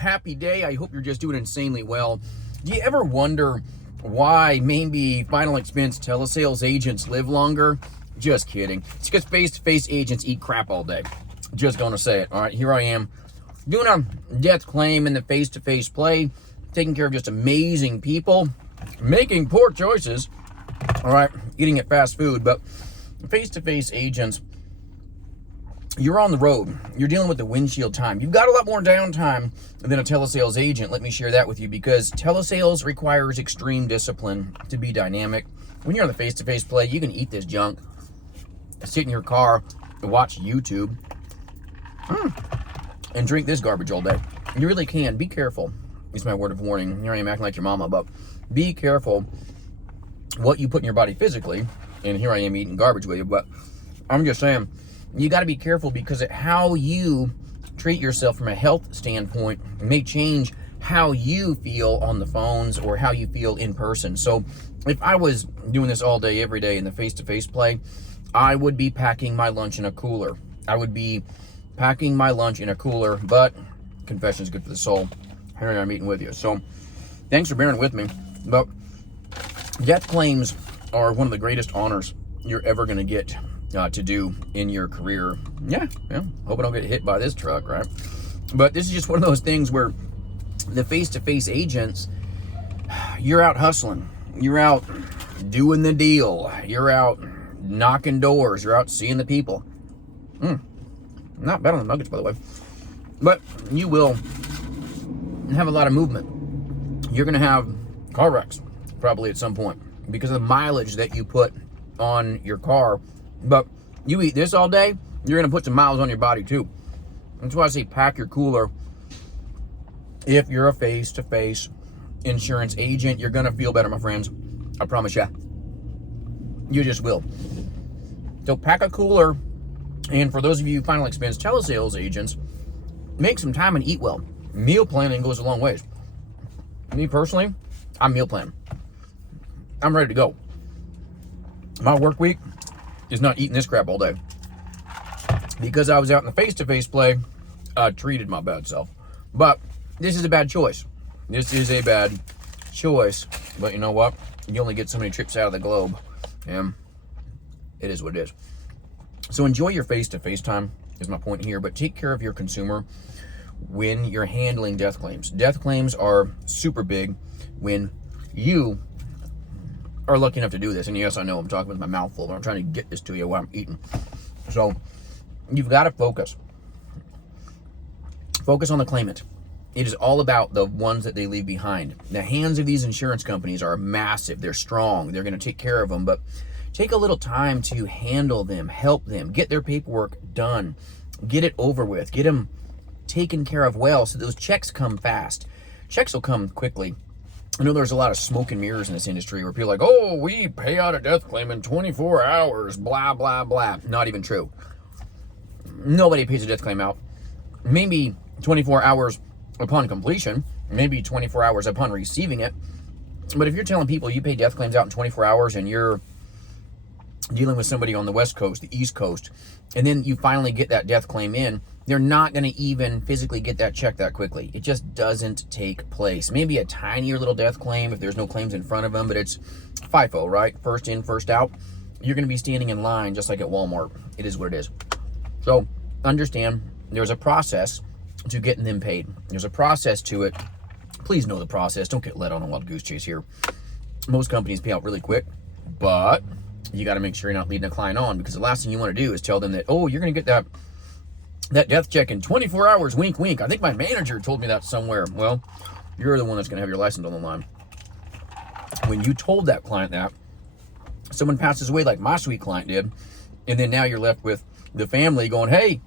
Happy day. I hope you're just doing insanely well. Do you ever wonder why maybe final expense telesales agents live longer? Just kidding. It's because face-to-face agents eat crap all day. Just gonna say it. All right, here I am doing a death claim in the face-to-face play, taking care of just amazing people, making poor choices. All right, eating at fast food, but face-to-face agents, you're on the road. You're dealing with the windshield time. You've got a lot more downtime than a telesales agent. Let me share that with you, because telesales requires extreme discipline to be dynamic. When you're on the face-to-face play, you can eat this junk, sit in your car and watch YouTube, and drink this garbage all day. You really can. Be careful. It's my word of warning. Here I am acting like your mama, but be careful what you put in your body physically. And here I am eating garbage with you, but I'm just saying, you got to be careful, because how you treat yourself from a health standpoint may change how you feel on the phones or how you feel in person. So if I was doing this all day, every day in the face-to-face play, I would be packing my lunch in a cooler. But confession is good for the soul. Here I'm eating with you. So thanks for bearing with me. But death claims are one of the greatest honors you're ever going to get to do in your career. Yeah. Hope I don't get hit by this truck, right? But this is just one of those things where the face-to-face agents, you're out hustling. You're out doing the deal. You're out knocking doors. You're out seeing the people. Not bad on the nuggets, by the way. But you will have a lot of movement. You're going to have car wrecks probably at some point because of the mileage that you put on your car. But you eat this all day, you're going to put some miles on your body too. That's why I say pack your cooler. If you're a face-to-face insurance agent, you're going to feel better, my friends. I promise you. You just will. So pack a cooler. And for those of you final expense telesales agents, make some time and eat well. Meal planning goes a long ways. Me personally, I'm meal planning. I'm ready to go. My work week is not eating this crap all day. Because I was out in the face-to-face play, I treated my bad self. But this is a bad choice. But you know what? You only get so many trips out of the globe. And it is what it is. So enjoy your face-to-face time is my point here. But take care of your consumer when you're handling death claims. Death claims are super big when you are lucky enough to do this. And yes, I know I'm talking with my mouth full, but I'm trying to get this to you while I'm eating. So you've got to focus. Focus on the claimant. It is all about the ones that they leave behind. The hands of these insurance companies are massive. They're strong. They're going to take care of them. But take a little time to handle them, help them, get their paperwork done, get it over with, get them taken care of well so those checks come fast. Checks will come quickly. I know there's a lot of smoke and mirrors in this industry where people are like, oh, we pay out a death claim in 24 hours, blah, blah, blah. Not even true. Nobody pays a death claim out. Maybe 24 hours upon completion, maybe 24 hours upon receiving it. But if you're telling people you pay death claims out in 24 hours and you're dealing with somebody on the West Coast, the East Coast, and then you finally get that death claim in, they're not going to even physically get that check that quickly. It just doesn't take place. Maybe a tinier little death claim if there's no claims in front of them, but it's FIFO, right? First in, first out. You're going to be standing in line just like at Walmart. It is what it is. So understand there's a process to getting them paid. There's a process to it. Please know the process. Don't get led on a wild goose chase here. Most companies pay out really quick, but you got to make sure you're not leading a client on, because the last thing you want to do is tell them that, oh, you're going to get that death check in 24 hours, wink, wink. I think my manager told me that somewhere. Well, you're the one that's going to have your license on the line. When you told that client that, someone passes away like my sweet client did, and then now you're left with the family going, hey,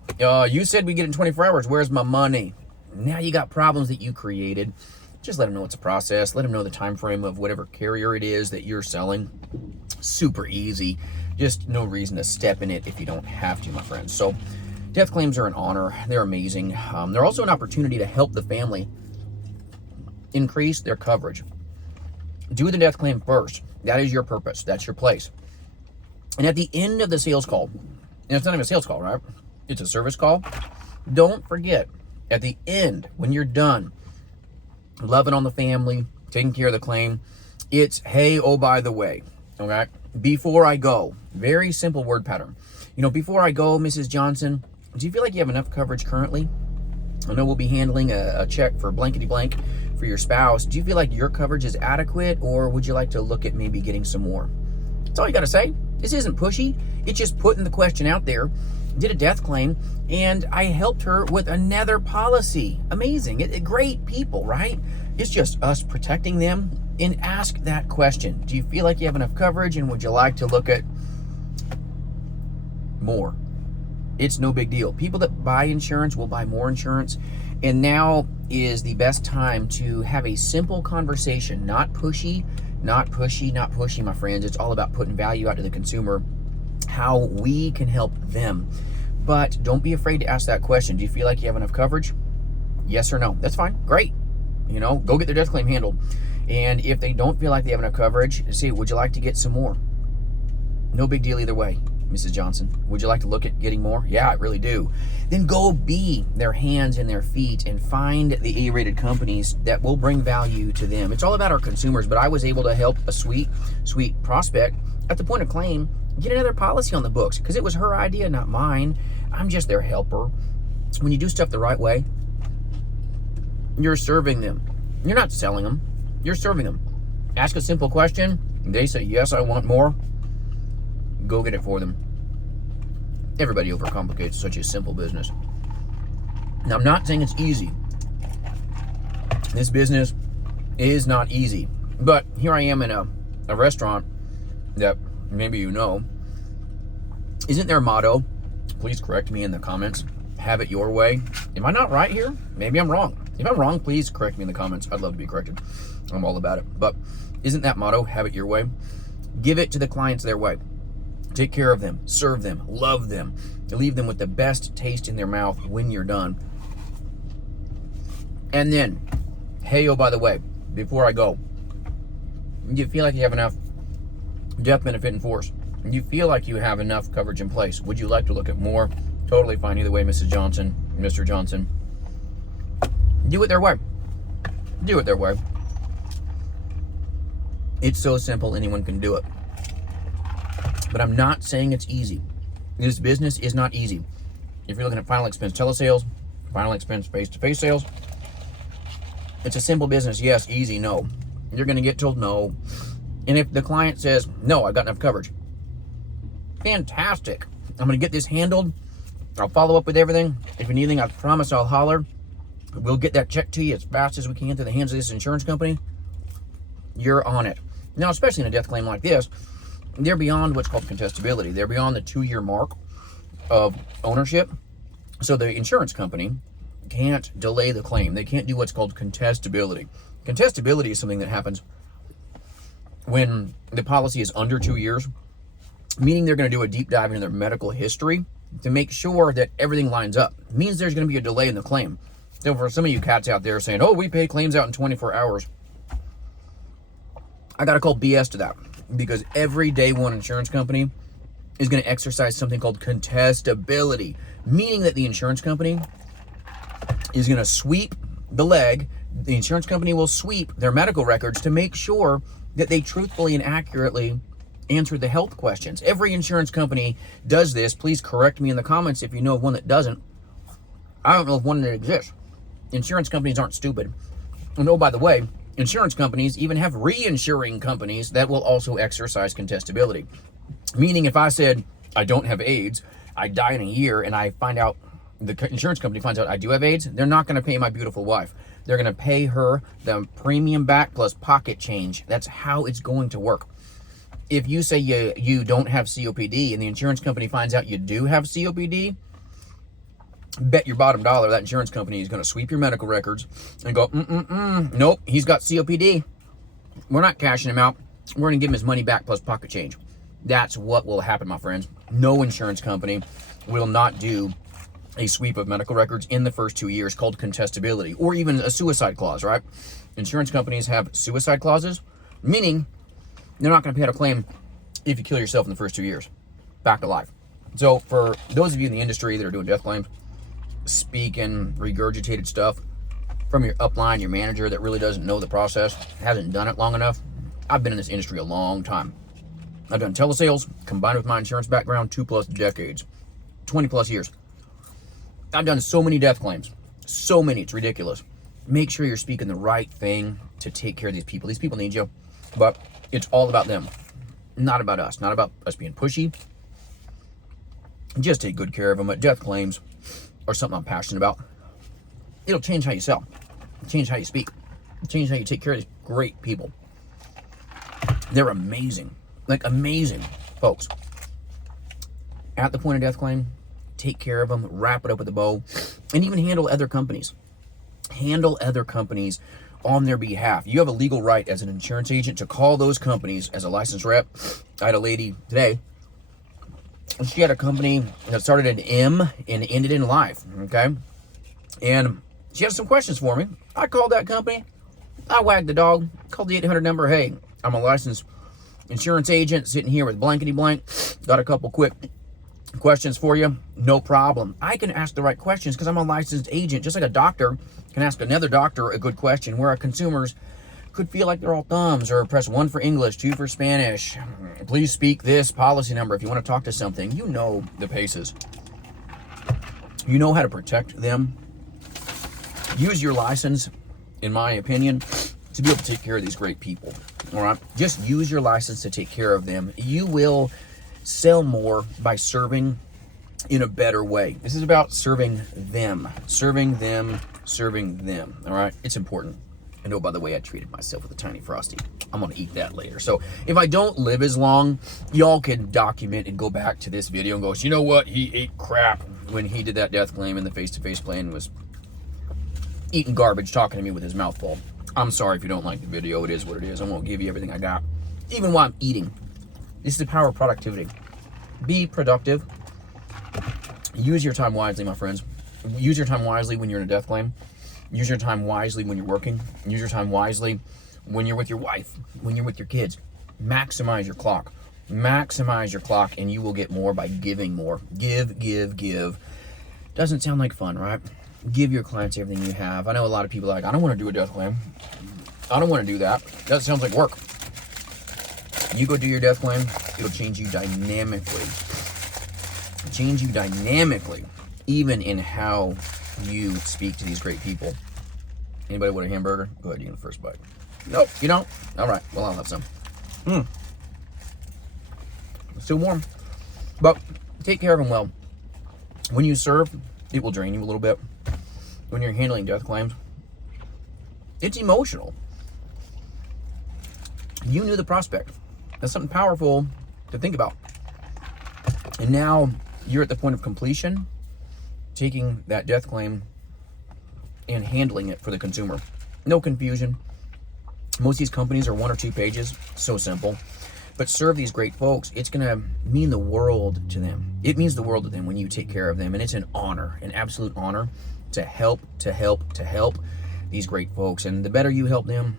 you said we get it in 24 hours. Where's my money? Now you got problems that you created. Just let them know it's a process. Let them know the time frame of whatever carrier it is that you're selling. Super easy. Just no reason to step in it if you don't have to, my friends. So death claims are an honor. They're amazing. They're also an opportunity to help the family increase their coverage. Do the death claim first. That is your purpose. That's your place. And at the end of the sales call, and it's not even a sales call, right? It's a service call. Don't forget, at the end, when you're done, loving on the family, taking care of the claim. It's, hey, oh, by the way, okay? Before I go, very simple word pattern. Before I go, Mrs. Johnson, do you feel like you have enough coverage currently? I know we'll be handling a check for blankety blank for your spouse. Do you feel like your coverage is adequate, or would you like to look at maybe getting some more? That's all you got to say. This isn't pushy. It's just putting the question out there. Did a death claim, and I helped her with another policy. Amazing. Great people, right? It's just us protecting them. And ask that question. Do you feel like you have enough coverage, and would you like to look at more? It's no big deal. People that buy insurance will buy more insurance. And now is the best time to have a simple conversation. Not pushy, my friends. It's all about putting value out to the consumer, how we can help them. But don't be afraid to ask that question. Do you feel like you have enough coverage? Yes or no? That's fine. Great. Go get their death claim handled. And if they don't feel like they have enough coverage, say, would you like to get some more? No big deal either way, Mrs. Johnson. Would you like to look at getting more? Yeah, I really do. Then go be their hands and their feet and find the A-rated companies that will bring value to them. It's all about our consumers, but I was able to help a sweet prospect at the point of claim get another policy on the books because it was her idea, not mine. I'm just their helper. When you do stuff the right way, you're serving them. You're not selling them. You're serving them. Ask a simple question. They say, yes, I want more. Go get it for them. Everybody overcomplicates such a simple business. Now, I'm not saying it's easy. This business is not easy. But here I am in a restaurant that maybe you know. Isn't their motto, please correct me in the comments, have it your way? Am I not right here? Maybe I'm wrong. If I'm wrong, please correct me in the comments. I'd love to be corrected. I'm all about it. But isn't that motto, have it your way? Give it to the clients their way. Take care of them, serve them, love them, leave them with the best taste in their mouth when you're done. And then, hey, oh, by the way, before I go, you feel like you have enough death benefit in force. You feel like you have enough coverage in place. Would you like to look at more? Totally fine either way, Mrs. Johnson, Mr. Johnson. Do it their way. Do it their way. It's so simple, anyone can do it. But I'm not saying it's easy. This business is not easy. If you're looking at final expense telesales, final expense face-to-face sales, it's a simple business. Yes, easy, no. You're going to get told no. And if the client says, no, I've got enough coverage, fantastic. I'm going to get this handled. I'll follow up with everything. If you need anything, I promise I'll holler. We'll get that check to you as fast as we can to the hands of this insurance company. You're on it. Now, especially in a death claim like this, they're beyond what's called contestability. They're beyond the 2-year mark of ownership. So the insurance company can't delay the claim. They can't do what's called contestability. Contestability is something that happens when the policy is under 2 years, meaning they're going to do a deep dive into their medical history to make sure that everything lines up. It means there's going to be a delay in the claim. So for some of you cats out there saying, oh, we pay claims out in 24 hours, I got to call BS to that, because every day one insurance company is going to exercise something called contestability, meaning that the insurance company is going to sweep the leg. The insurance company will sweep their medical records to make sure that they truthfully and accurately answer the health questions. Every insurance company does this. Please correct me in the comments if you know of one that doesn't. I don't know of one that exists. Insurance companies aren't stupid. And oh, by the way, insurance companies even have reinsuring companies that will also exercise contestability. Meaning if I said, I don't have AIDS, I die in a year, and I find out, the insurance company finds out I do have AIDS, they're not going to pay my beautiful wife. They're going to pay her the premium back plus pocket change. That's how it's going to work. If you say you don't have COPD and the insurance company finds out you do have COPD, bet your bottom dollar that insurance company is going to sweep your medical records and go, nope, he's got COPD. We're not cashing him out. We're going to give him his money back plus pocket change. That's what will happen, my friends. No insurance company will not do a sweep of medical records in the first 2 years called contestability, or even a suicide clause, right? Insurance companies have suicide clauses, meaning they're not going to pay out a claim if you kill yourself in the first 2 years, back to life. So for those of you in the industry that are doing death claims, speaking regurgitated stuff, from your upline, your manager that really doesn't know the process, hasn't done it long enough. I've been in this industry a long time. I've done telesales combined with my insurance background, 2+ decades, 20+ years. I've done so many death claims, so many, it's ridiculous. Make sure you're speaking the right thing to take care of these people. These people need you, but it's all about them, not about us, not about us being pushy. Just take good care of them. But death claims are something I'm passionate about. It'll change how you sell, change how you speak, change how you take care of these great people. They're amazing, like amazing folks. At the point of death claim, take care of them, wrap it up with a bow, and even handle other companies. Handle other companies on their behalf. You have a legal right as an insurance agent to call those companies as a licensed rep. I had a lady today, she had a company that started at M and ended in life, okay? And she had some questions for me. I called that company. I wagged the dog, called the 800 number. Hey, I'm a licensed insurance agent sitting here with blankety blank. Got a couple quick questions for you. No problem. I can ask the right questions because I'm a licensed agent, just like a doctor can ask another doctor a good question, where our consumers could feel like they're all thumbs, or press 1 for English, 2 for Spanish. Please speak this policy number if you want to talk to something. You know the paces. You know how to protect them. Use your license, in my opinion, to be able to take care of these great people. All right? Just use your license to take care of them. You will sell more by serving in a better way. This is about serving them, serving them, serving them. All right? It's important. And oh, by the way, I treated myself with a tiny Frosty. I'm going to eat that later. So if I don't live as long, y'all can document and go back to this video and go, you know what? He ate crap when he did that death claim, and the face-to-face plan was eating garbage, talking to me with his mouth full. I'm sorry if you don't like the video. It is what it is. I won't give you everything I got, even while I'm eating. This is the power of productivity. Be productive. Use your time wisely, my friends. Use your time wisely when you're in a death claim. Use your time wisely when you're working. Use your time wisely when you're with your wife, when you're with your kids. Maximize your clock. Maximize your clock, and you will get more by giving more. Give, give, give. Doesn't sound like fun, right? Give your clients everything you have. I know a lot of people are like, I don't want to do a death claim. I don't want to do that. That sounds like work. You go do your death claim, it'll change you dynamically. Change you dynamically, even in how you speak to these great people. Anybody want a hamburger? Go ahead, you get the first bite. Nope, you don't? All right, well, I'll have some. Still warm. But take care of them well. When you serve, it will drain you a little bit. When you're handling death claims, it's emotional. You knew the prospect. That's something powerful to think about. And now you're at the point of completion, taking that death claim and handling it for the consumer. No confusion. Most of these companies are 1 or 2 pages. So simple. But serve these great folks. It's going to mean the world to them. It means the world to them when you take care of them. And it's an honor, an absolute honor to help these great folks. And the better you help them,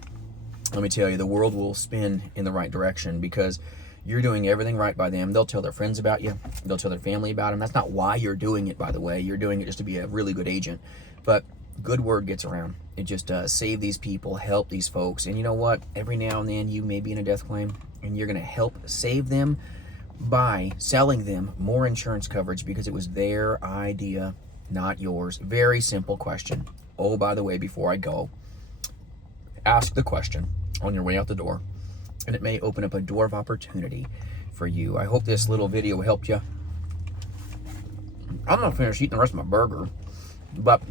let me tell you, the world will spin in the right direction, because you're doing everything right by them. They'll tell their friends about you. They'll tell their family about them. That's not why you're doing it, by the way. You're doing it just to be a really good agent. But good word gets around. It just save these people, help these folks. And you know what? Every now and then you may be in a death claim, and you're going to help save them by selling them more insurance coverage, because it was their idea, not yours. Very simple question. Oh, by the way, before I go, ask the question on your way out the door, and it may open up a door of opportunity for you. I hope this little video helped you. I'm not finished eating the rest of my burger, but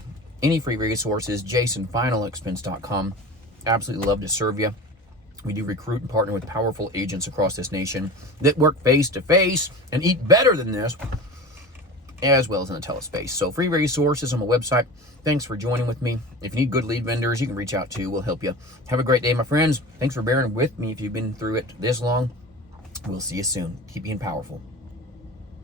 any free resources, jasonfinalexpense.com. Absolutely love to serve you. We do recruit and partner with powerful agents across this nation that work face-to-face and eat better than this, as well as in the telespace. So free resources on my website. Thanks for joining with me. If you need good lead vendors, you can reach out to. We'll help you. Have a great day, my friends. Thanks for bearing with me if you've been through it this long. We'll see you soon. Keep being powerful.